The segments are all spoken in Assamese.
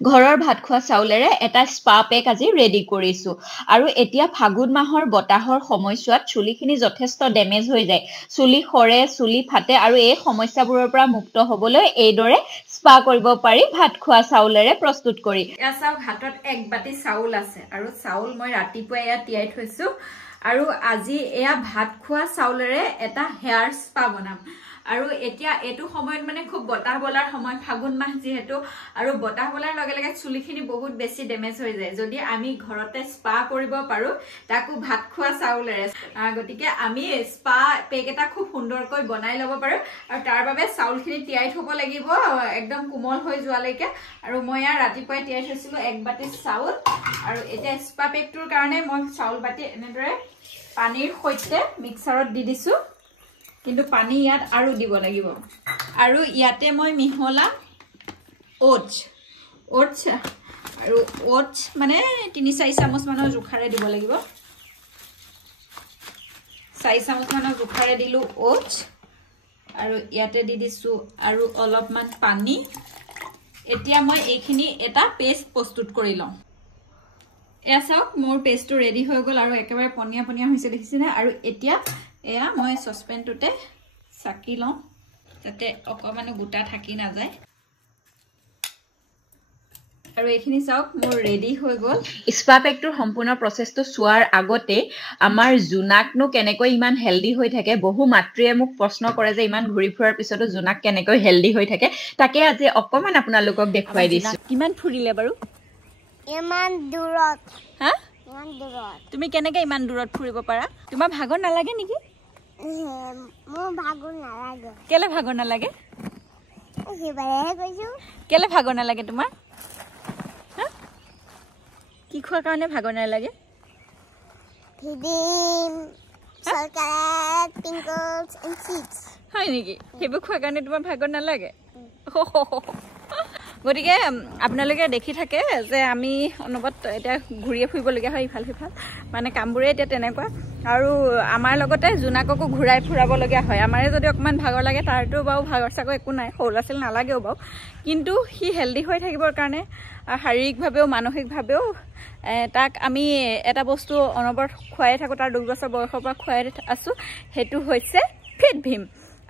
ঘৰৰ ভাত খোৱা চাউলেৰে এটা স্পা পেক আজি ৰেডি কৰিছো আৰু এতিয়া ফাগুন মাহৰ বতাহৰ সময়ছোৱাত চুলিখিনি যথেষ্ট ডেমেজ হৈ যায় চুলি খৰে চুলি ফাটে আৰু এই সমস্যাবোৰৰ পৰা মুক্ত হ'বলৈ এইদৰে স্পা কৰিব পাৰি ভাত খোৱা চাউলেৰে প্ৰস্তুত কৰি এয়া চাওক হাতত এক বাটি চাউল আছে আৰু চাউল মই ৰাতিপুৱা এয়া তিয়াই থৈছো আৰু আজি এয়া ভাত খোৱা চাউলেৰে এটা হেয়াৰ স্পা বনাম আৰু এতিয়া এটো সময়ত মানে খুব বতাহ বলাৰ সময় ফাগুন মাহ যেহেতু আৰু বতাহ বলাৰ লগে লগে চুলিখিনি বহুত বেছি ডেমেজ হৈ যায় যদি আমি ঘৰতে স্পা কৰিব পাৰো তাকো ভাত খোৱা চাউলেৰে গতিকে আমি স্পা পেক এটা খুব সুন্দৰকৈ বনাই ল'ব পাৰো আৰু তাৰ বাবে চাউলখিনি তিয়াই থব লাগিব একদম কোমল হৈ যোৱালৈকে আৰু মই ৰাতিপুৱাই তিয়াই থৈছিলো এক বাটি চাউল আৰু এতিয়া স্পা পেকটোৰ কাৰণে মই চাউল বাটি এনেদৰে পানীৰ সৈতে মিক্সাৰত দি দিছো কিন্তু পানী ইয়াত আৰু দিব লাগিব আৰু ইয়াতে মই মিহলা ওটছ আৰু ওটছ মানে 3-4 চামুচ মানৰ জোখাৰে দিব লাগিব 4 চামুচ মানৰ জোখাৰে দিলো ওটছ আৰু ইয়াতে দি দিছো আৰু অলপমান পানী এতিয়া মই এইখিনি এটা পেষ্ট প্ৰস্তুত কৰি লম এয়া চাওক মোৰ পেষ্টটো ৰেডি হৈ গল আৰু একেবাৰে পনিয়া পনিয়া হৈছে দেখিছেনে আৰু এতিয়া এয়া মই সসপেনটোতে সাকি লম যাতে অকমানো গুটা থাকি না যায় আৰু এইখিনি চাওক মোৰ ৰেডি হৈ গল স্পা পেকটোৰ সম্পূৰ্ণ প্ৰচেছটো চোৱাৰ আগতে আমাৰ জুনাকনো কেনেকৈ ইমান হেলদি হৈ থাকে বহু মাতৃয়ে মোক প্ৰশ্ন কৰে যে ইমান ঘুৰি ফুৰাৰ পিছতো জুনাক কেনেকৈ হেলদি হৈ থাকে তাকে আজি অকমান আপোনালোকক দেখুৱাই দিছো কিমান ফুৰিলে বাৰু ইমান দূৰত হা ইমান দূৰত তুমি কেনেকৈ ইমান দূৰত ফুৰিব পাৰা তোমাৰ ভাগৰ নালাগে নেকি মোৰ ভাগৰ নালাগে কেলে ভাগৰ নালাগে হিবাৰে কৈছো কেলে ভাগৰ নালাগে তোমাৰ হা কি খোৱাৰ কাৰণে ভাগৰ নালাগে ভিডিম চকলেট পিংকলছ এণ্ড চিপছ হয় নেকি সেইবোৰ খোৱাৰ কাৰণে তোমাৰ ভাগৰ নালাগে গতিকে আপোনালোকে দেখি থাকে যে আমি অনবত এটা ঘুৰিয়ে ফুৰিবলগীয়া হয় ইফাল সিফাল মানে কামবোৰে এতিয়া তেনেকুৱা আৰু আমাৰ লগতে জুনাককো ঘুৰাই ফুৰাবলগীয়া হয় আমাৰে যদি অকমান ভাগৰ লাগে তাৰটো বাও ভাগৰ চাগৰ একো নাই সৰু আছিল নালাগেও বাও কিন্তু হি হেলদি হৈ থাকিবৰ কাৰণে শাৰীৰিকভাৱেও মানসিকভাৱেও তাক আমি এটা বস্তু অনবৰত খুৱাই থাকো তাৰ 2 বছৰ বয়সৰ পৰা খুৱাই আছো হেতু হৈছে ফিট ভীম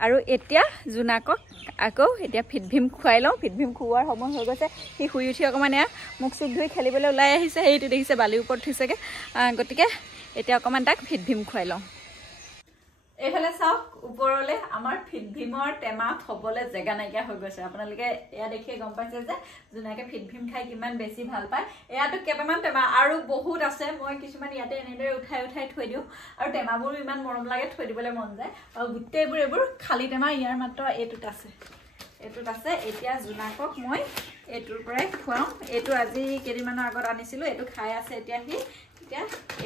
আৰু এতিয়া জুনাকক আকৌ এতিয়া ফিট ভীম খুৱাই লওঁ ফিট ভীম খুৱাৰ সময় হৈ গৈছে হি শুই উঠি অকমান মুখ চুখ ধুই খেলিবলৈ ওলাই আহিছে সেইটো দেখিছে বালিৰ ওপৰত থৈছেগে গতিকে এতিয়া অকমান তাক ফিট ভীম খুৱাই লওঁ এইফালে চাওক ওপৰলে আমাৰ ফিট ভীমৰ টেমা থবলে জেগা নাইকিয়া হৈ গৈছে আপোনালোকে এয়া দেখিয়ে গম পাইছে যে জুনাকে ফিট ভীম খাই কিমান বেছি ভাল পায় এয়াটো কেইটামান টেমা আৰু বহুত আছে মই কিছুমান ইয়াতে এনেদৰে উঠাই থৈ দিওঁ আৰু টেমাবোৰ ইমান মৰম লাগে থৈ দিবলৈ মন যায় আৰু গোটেইবোৰ এইবোৰ খালি টেমা ইয়াৰ মাত্ৰ এইটোত আছে এতিয়া জুনাকক মই এইটোৰ পৰাই খুৱাওঁ এইটো আজি কেইদিনমানৰ আগত আনিছিলো এইটো খাই আছে এতিয়া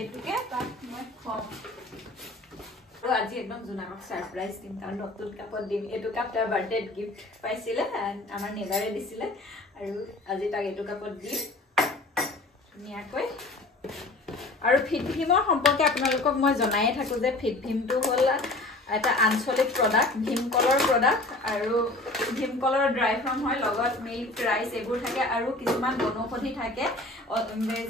এইটোকে তাক মই খুৱাওঁ আজি একদম জুনাকক সাৰপ্ৰাইজ দিম কাৰণ নতুন কাপত দিম এইটো কাপ তাৰ বাৰ্থডে গিফট পাইছিলে আমাৰ নেবাৰে দিছিলে আৰু আজি তাক এইটো কাপত দিম ধুনীয়াকৈ আৰু ফিট ভীমৰ সম্পৰ্কে আপোনালোকক মই জনায়ে থাকো যে ফিট ভীমটো হ'ল এটা আঞ্চলিক প্ৰডাক্ট ভীমকলৰ প্ৰডাক্ট আৰু ভীমকলৰ ড্ৰাই ফ্ৰম হয় লগত মিল্ক ৰাইচ এইবোৰ থাকে আৰু কিছুমান বনৌষধি থাকে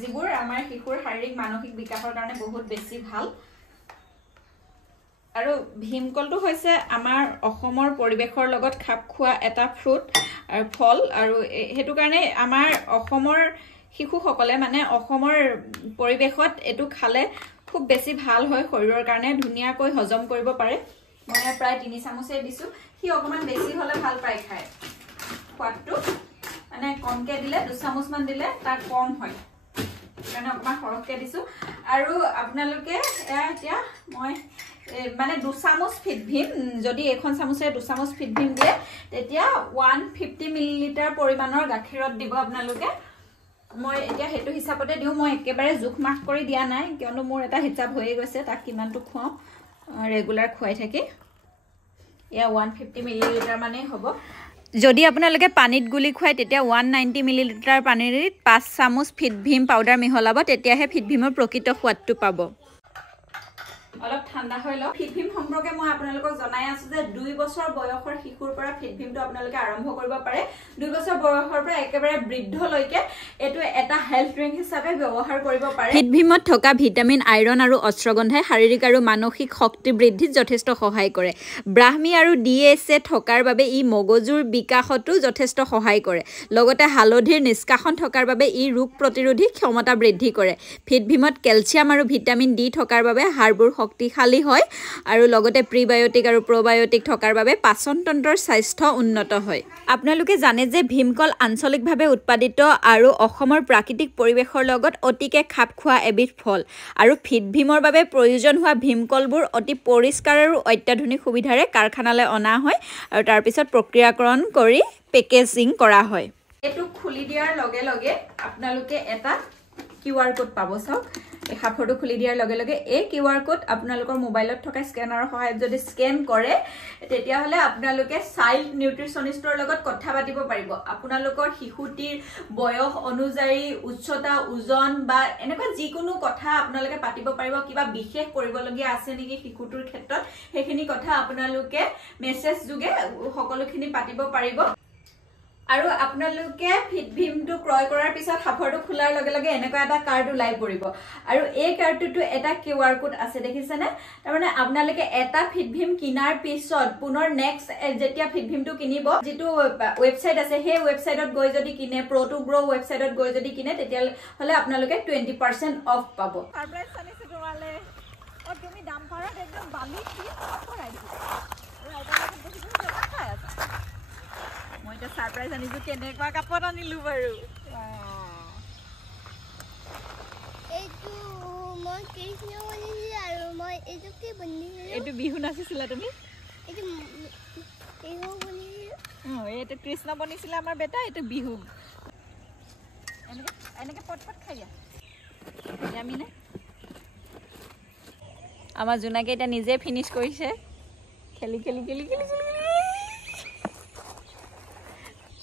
যিবোৰ আমাৰ শিশুৰ শাৰীৰিক মানসিক বিকাশৰ কাৰণে বহুত বেছি ভাল আৰু ভীমকলটো হৈছে আমাৰ অসমৰ পৰিবেশৰ লগত খাপ খোৱা এটা ফ্ৰুট আৰু ফল আৰু হেতু কাৰণে আমাৰ অসমৰ শিশুসকলে মানে অসমৰ পৰিবেশত এটো খালে খুব বেছি ভাল হয় শৰীৰৰ কাৰণে ধুনীয়াকৈ হজম কৰিব পাৰে মই প্ৰায় 3 চামুচে দিছো হি অকমান বেছি হলে ভাল পায় খাই খোৱাটো মানে কমকে দিলে 2 চামুচ মান দিলে তাৰ কম হয় মানে অকমান সৰহকে দিছো আৰু আপোনালোকে এতিয়া মই মানে 2 চামুচ ফিট ভীম যদি এখন চামুচে 2 চামুচ ফিট ভীম দিয়ে তেতিয়া 150 মিলিলিটাৰ পৰিমাণৰ গাখীৰত দিব আপোনালোকে মই এতিয়া হেতু হিচাপতে দিও মই একেবাৰে জোখ মাখ কৰি দিয়া নাই কিয়নো মোৰ এটা হিচাপ হৈ গৈছে তাক কিমানটো খুৱাও ৰেগুলাৰ খুৱাই থাকে ইয়া 150 মিলিলিটাৰ মানে হ'ব যদি আপোনালোকে পানীত গুলি খুৱাই তেতিয়া 190 মিলিলিটাৰ পানীত 5 চামুচ ফিট ভীম পাউডাৰ মিহলাব তেতিয়াহে ফিট ভীমৰ প্ৰকৃত সোৱাদটো পাব অলপ ঠাণ্ডা হৈ লওক ফিট ভীম সম্পৰ্কে মই আপোনালোকক জনাই আছো যে 2 বছৰ বয়সৰ শিশুৰ পৰা ফিট ভীমটো আপোনালোকে আৰম্ভ কৰিব পাৰে 2 বছৰ বয়সৰ পৰা একেবাৰে বৃদ্ধলৈকে এটো এটা হেলথ ড্ৰিংক হিচাপে ব্যৱহাৰ কৰিব পাৰে ফিট ভীমত থকা ভিটামিন আইৰণ আৰু অশ্ৰগন্ধাই শাৰীৰিক আৰু মানসিক শক্তি বৃদ্ধিত যথেষ্ট সহায় কৰে ব্ৰাহ্মী আৰু ডিএছএ থকাৰ বাবে ই মগজুৰ বিকাশতো যথেষ্ট সহায় কৰে লগতে হালধিৰ নিষ্কাশন থকাৰ বাবে ই ৰোগ প্ৰতিৰোধী ক্ষমতা বৃদ্ধি কৰে ফিট ভীমত কেলছিয়াম আৰু ভিটামিন ডি থকাৰ বাবে হাড়বোৰ শক্তিশালী হয় আৰু লগতে প্ৰিবায়োটিক আৰু প্ৰবায়োটিক থকাৰ বাবে পাচন তন্ত্ৰৰ স্বাস্থ্য উন্নত হয় আপোনালোকে জানে যে ভীমকল আঞ্চলিকভাৱে উৎপাদিত আৰু অসমৰ প্ৰাকৃতিক পৰিৱেশৰ লগত অতিকে খাপ খোৱা এবিধ ফল আৰু ফিট ভীমৰ বাবে প্ৰয়োজন হোৱা ভীমকলবোৰ অতি পৰিষ্কাৰ আৰু অত্যাধুনিক সুবিধাৰে কাৰখানালৈ অনা হয় আৰু তাৰ পিছত প্ৰক্ৰিয়াকৰণ কৰি পেকেজিং কৰা হয় এটো খুলি দিয়াৰ লগে লগে আপোনালোকে এটা কিউআৰ কোড পাব চাওক এই খাফৰটো খুলি দিয়াৰ লগে লগে এই কিউআৰ কোড আপোনালোকৰ মোবাইলত থকা স্ক্যানাৰৰ সহায়ত যদি স্ক্যান কৰে তেতিয়া হলে আপোনালোকে চাইল্ড নিউট্ৰিচনিষ্টৰ লগত কথা পাতিব পাৰিব আপোনালোকৰ শিশুটিৰ বয়স অনুযায়ী উচ্চতা ওজন বা এনেকুৱা যিকোনো কথা আপোনালোকে পাতিব পাৰিব কিবা বিশেষ কৰিবলগীয়া আছে নেকি শিশুটোৰ ক্ষেত্ৰত হেখিনি কথা আপোনালোকে মেছেজ যোগে সকলোখিনি পাতিব পাৰিব আৰু আপোনালোকে ফিট ভীমটো ক্ৰয় কৰাৰ পিছত হাফৰটো খোলাৰ লগে লগে এনেকুৱা এটা কাৰ্ড ওলাই পৰিব আৰু এই কাৰ্ডটো এটা কিউআৰ কোড আছে দেখিছেনে তাৰমানে আপোনালোকে এটা ফিট ভীম কিনাৰ পিছত পুনৰ নেক্সট যেতিয়া ফিট ভীমটো কিনিব যেটো ওয়েবসাইট আছে সেই ওয়েবসাইটত গৈ যদি কিনে Pro2 Grow ওয়েবসাইটত গৈ যদি কিনে তেতিয়া হলে আপোনালোকে 20% অফ পাব সাৰপ্ৰাইজ আনিছে তোমালে ও তুমি দাম পাৰত একদম বালি কি কৰাই দিছা আৰু এটা কথা দেখিছো খাই আছে মই এটা সাৰপ্ৰাইজ আনিছো কেনেকুৱা কাপত আনিলো বাৰু এইটো মই কৃষ্ণ বনিছিল আৰু মই এইটো কি বনিছিল এইটো বিহু নাচিছিলা তুমি এইটো বিহু বনিছিল এইটো কৃষ্ণ বনিছিল আমাৰ বেটা এইটো বিহু এনেকে পটপট খাইয়া আমি না আমাৰ জুনাকে এটা নিজে ফিনিশ কৰিছে খেলি খেলি খেলি খেলি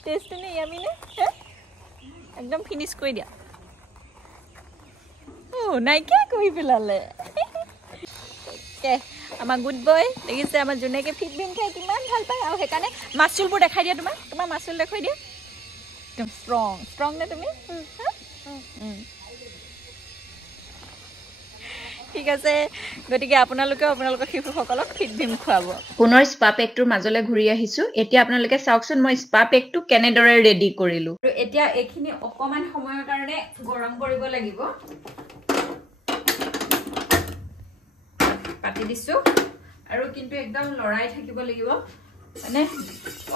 টেষ্ট নে ইয়ামি নে একদম ফিনিশ কৰি দিয়া ও নাইকে কই পেলালে কে আমাৰ গুড বয় দেখিছে আমাৰ জুনেকে ফিট ভীম খাই কিমান ভাল পায় আৰু হেকানে মাছুলবোৰ দেখাই দিয়া তোমাৰ মাছুল দেখাই দিয়া একদম ষ্ট্ৰং নে তুমি ঠিক আছে গতিকে আপোনালোকৰ শিশুসকলক ফিট ভীম খুৱাব পুনৰ স্পা পেকটোৰ মাজলৈ ঘূৰি আহিছো এতিয়া আপোনালোকে চাওকচোন মই স্পা পেকটো কেনেদৰে ৰেডি কৰিলো আৰু এতিয়া এইখিনি অকমান সময়ৰ কাৰণে গৰম কৰিব লাগিব পাতি দিছো আৰু কিন্তু একদম লৰাই থাকিব লাগিব মানে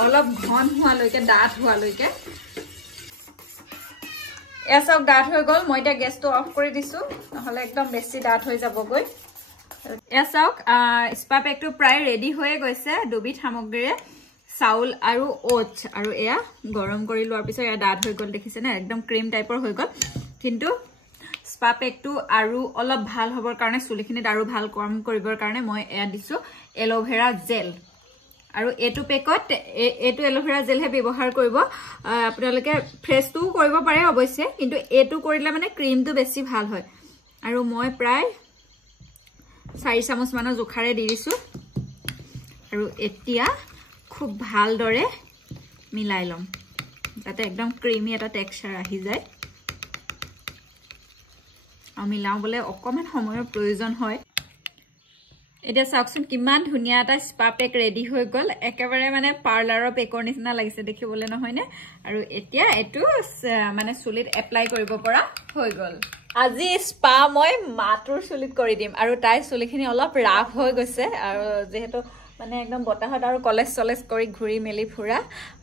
অলপ ঘন হোৱালৈকে ডাঠ হোৱালৈকে এসব ডাঠ হৈ গল মই এতিয়া গেছটো অফ কৰি দিছো নহলে একদম বেছি ডাঠ হৈ যাবগৈ এসব স্পা পেকটো প্ৰায় ৰেডি হৈ গৈছে দুবিধ সামগ্ৰীৰে চাউল আৰু ওটছ আৰু এয়া গৰম কৰি লোৱাৰ পিছত এয়া ডাঠ হৈ গল দেখিছে না একদম ক্ৰীম টাইপৰ হৈ গল কিন্তু স্পা পেকটো আৰু অলপ ভাল হ'বৰ কাৰণে চুলিখিনিত আৰু ভাল কাম কৰিবৰ কাৰণে মই এয়া দিছো এলোভেৰা জেল আৰু এটো পেকত এটো এলোভেৰা জেল হে ব্যৱহাৰ কৰিব আপোনালোকে ফ্ৰেছটো কৰিব পাৰে অৱশ্যে কিন্তু এটো কৰিলে মানে ক্ৰীমটো বেছি ভাল হয় আৰু মই প্ৰায় 4 চামুচ মানৰ জোখাৰে দি দিছো আৰু এতিয়া খুব ভাল দৰে মিলাই লম যাতে একদম ক্ৰীমি এটা টেক্সচাৰ আহি যায় আৰু মিলাবলৈ অকমান সময়ৰ প্ৰয়োজন হয় এতিয়া চাওকচোন কিমান ধুনিয়া এটা স্পা পেক ৰেডি হৈ গল একেবাৰে মানে পাৰ্লাৰৰ পেকৰ নিচিনা লাগিছে দেখিবলৈ নহয় নে আৰু এতিয়া এটো মানে চুলিত এপ্লাই কৰিব পৰা হৈ গল আজি স্পা মই মাতুৰ চুলিত কৰি দিম আৰু তাই চুলিখিনি অলপ ৰাফ হৈ গৈছে আৰু যেহেতু মানে একদম বতাহত আৰু কলেজ কৰি ঘুৰি মেলি ফুৰা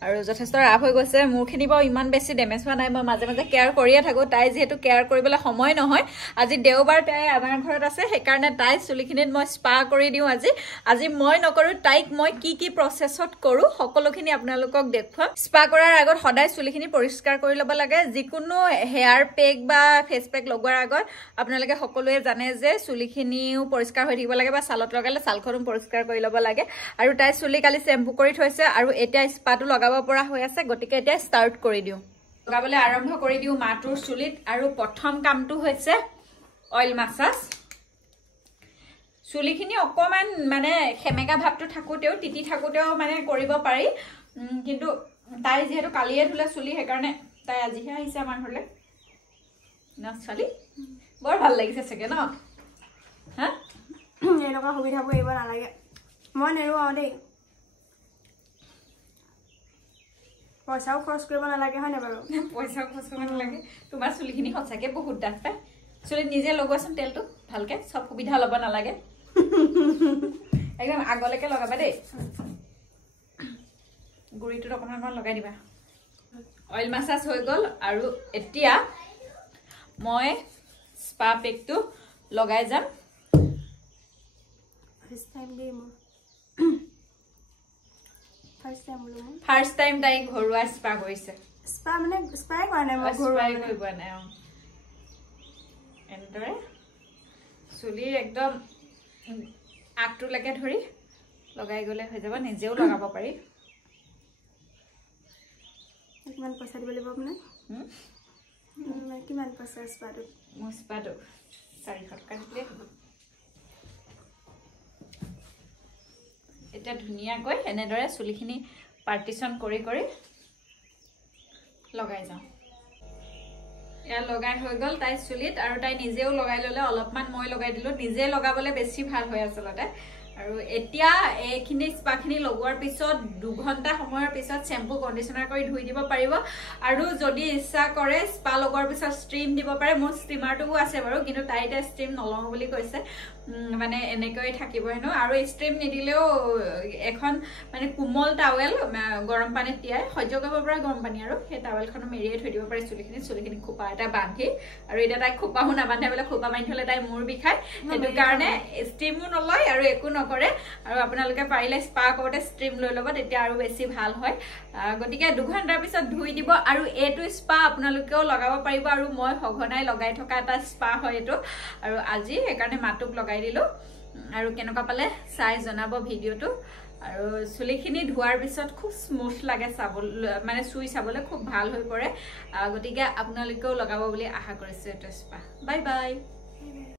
আৰু যথেষ্ট ৰাফ হৈ গৈছে মুৰখিনি বাৰু ইমান বেছি ডেমেজ হোৱা নাই মই মাজে মাজে কেয়াৰ কৰিয়ে থাকো তাই যেহেতু কেয়াৰ কৰিবলৈ সময় নহয় আজি দেওবাৰ তাই আমাৰ ঘৰত আছে সেইকাৰণে তাই চুলিখিনিত মই স্পা কৰি দিও আজি মই নকৰো তাইক মই কি প্ৰসেছত কৰো সকলোখিনি আপোনালোকক দেখুৱাম স্পা কৰাৰ আগত সদায় চুলিখিনি পৰিষ্কাৰ কৰি ল'ব লাগে যিকোনো হেয়াৰ পেক বা ফেস পেক লগোৱাৰ আগত আপোনালোকে সকলোৱে জানে যে চুলিখিনিও পৰিষ্কাৰ হৈ থাকিব লাগে বা ছালত লগালে ছালখনো পৰিষ্কাৰ কৰি ল'ব লাগে আৰু তাই চুলি কালি শ্যাম্পু কৰি থৈছে আৰু এতিয়া স্পাটো লগাব পৰা হৈ আছে গতিকে এতিয়া স্টাৰ্ট কৰি দিও লগাবলৈ আৰম্ভ কৰি দিও মাতুৰ চুলিত আৰু প্ৰথম কামটো হৈছে অইল মাসাজ চুলিখিনি অকমান মানে খেমেকা ভাৱটো থাকোঁতেও তিতি থাকোঁতেও মানে কৰিব পাৰি কিন্তু তাই যিহেতু কালিয়ে ধুলে চুলি সেইকাৰণে তাই আজিহে আহিছে আমাৰ ঘৰলৈ ন ছোৱালী বৰ ভাল লাগিছে চাগে ন হা এনেকুৱা সুবিধাবোৰ এৰিব নালাগে মই নেৰোঁ দেই পইচাও খৰচ কৰিব নালাগে হয় নাই বাৰু পইচাও খৰচ কৰিব নালাগে তোমাৰ চুলিখিনি সঁচাকৈ বহুত ডাঠ পায় চুলিত নিজে লগোৱাচোন তেলটো ভালকৈ চব সুবিধা ল'ব নালাগে একদম আগলৈকে লগাবা দেই গুৰিটোত অকণমান লগাই দিবা অইল মাছাজ হৈ গ'ল আৰু এতিয়া মই স্পা পেকটো লগাই যাম ফাৰ্ষ্ট টাইম তাই ঘৰুৱা স্পা কৰিছে স্পা মানে স্পাই কৰা নাই মই ঘৰুৱা কৰিব নাই এনেদৰে চুলিৰ একদম আগটোলৈকে ধৰি লগাই গ'লে হৈ যাব নিজেও লগাব পাৰি কিমান পইচা দিব লাগিব আপোনাৰ কিমান পইচা স্পাটো মোৰ স্পাটো 400 টকা দিলেই হ'ব এতিয়া ধুনীয়াকৈ এনেদৰে চুলিখিনি পাৰ্টিশ্যন কৰি কৰি লগাই যাওঁ এয়া লগাই হৈ গ'ল তাই চুলিত আৰু তাই নিজেও লগাই ল'লে অলপমান মই লগাই দিলোঁ নিজে লগাবলৈ বেছি ভাল হৈ আচলতে আৰু এতিয়া এইখিনি স্পাখিনি লগোৱাৰ পিছত 2 ঘণ্টা সময়ৰ পিছত শ্যাম্পু কণ্ডিশ্যনাৰ কৰি ধুই দিব পাৰিব আৰু যদি ইচ্ছা কৰে স্পা লগোৱাৰ পিছত ষ্ট্ৰীম দিব পাৰে মোৰ ষ্ট্ৰীমাৰটোও আছে বাৰু কিন্তু তাই এতিয়া ষ্ট্ৰীম নলওঁ বুলি কৈছে মানে এনেকৈ থাকিব হেনো আৰু ষ্ট্ৰীম নিদিলেও এখন মানে কোমল টাৱেল গৰম পানীত তিয়াই সহ্য কৰিব পৰা গৰম পানী আৰু সেই টাৱেলখনো মেৰিয়াই থৈ দিব পাৰি চুলিখিনি খোপা এটা বান্ধি আৰু এতিয়া তাই খোপাও নাবান্ধে বোলে খোপা বান্ধি থ'লে তাই মূৰ বিষায় সেইটো কাৰণে ষ্ট্ৰীমো নলয় আৰু একো নকৰে আৰু আপোনালোকে পাৰিলে স্পা কৰোঁতে ষ্ট্ৰীম লৈ ল'ব তেতিয়া আৰু বেছি ভাল হয় গতিকে 2 ঘণ্টাৰ পিছত ধুই দিব আৰু এইটো স্পা আপোনালোকেও লগাব পাৰিব আৰু মই সঘনাই লগাই থকা এটা স্পা হয় এইটো আৰু আজি সেইকাৰণে মাতুক লগাই দিলোঁ আৰু কেনেকুৱা পালে চাই জনাব ভিডিঅ'টো আৰু চুলিখিনি ধোৱাৰ পিছত খুব স্মুথ লাগে চাবলৈ মানে চুই চাবলৈ খুব ভাল হৈ পৰে গতিকে আপোনালোকেও লগাব বুলি আশা কৰিছোঁ এইটো স্পা বাই বাই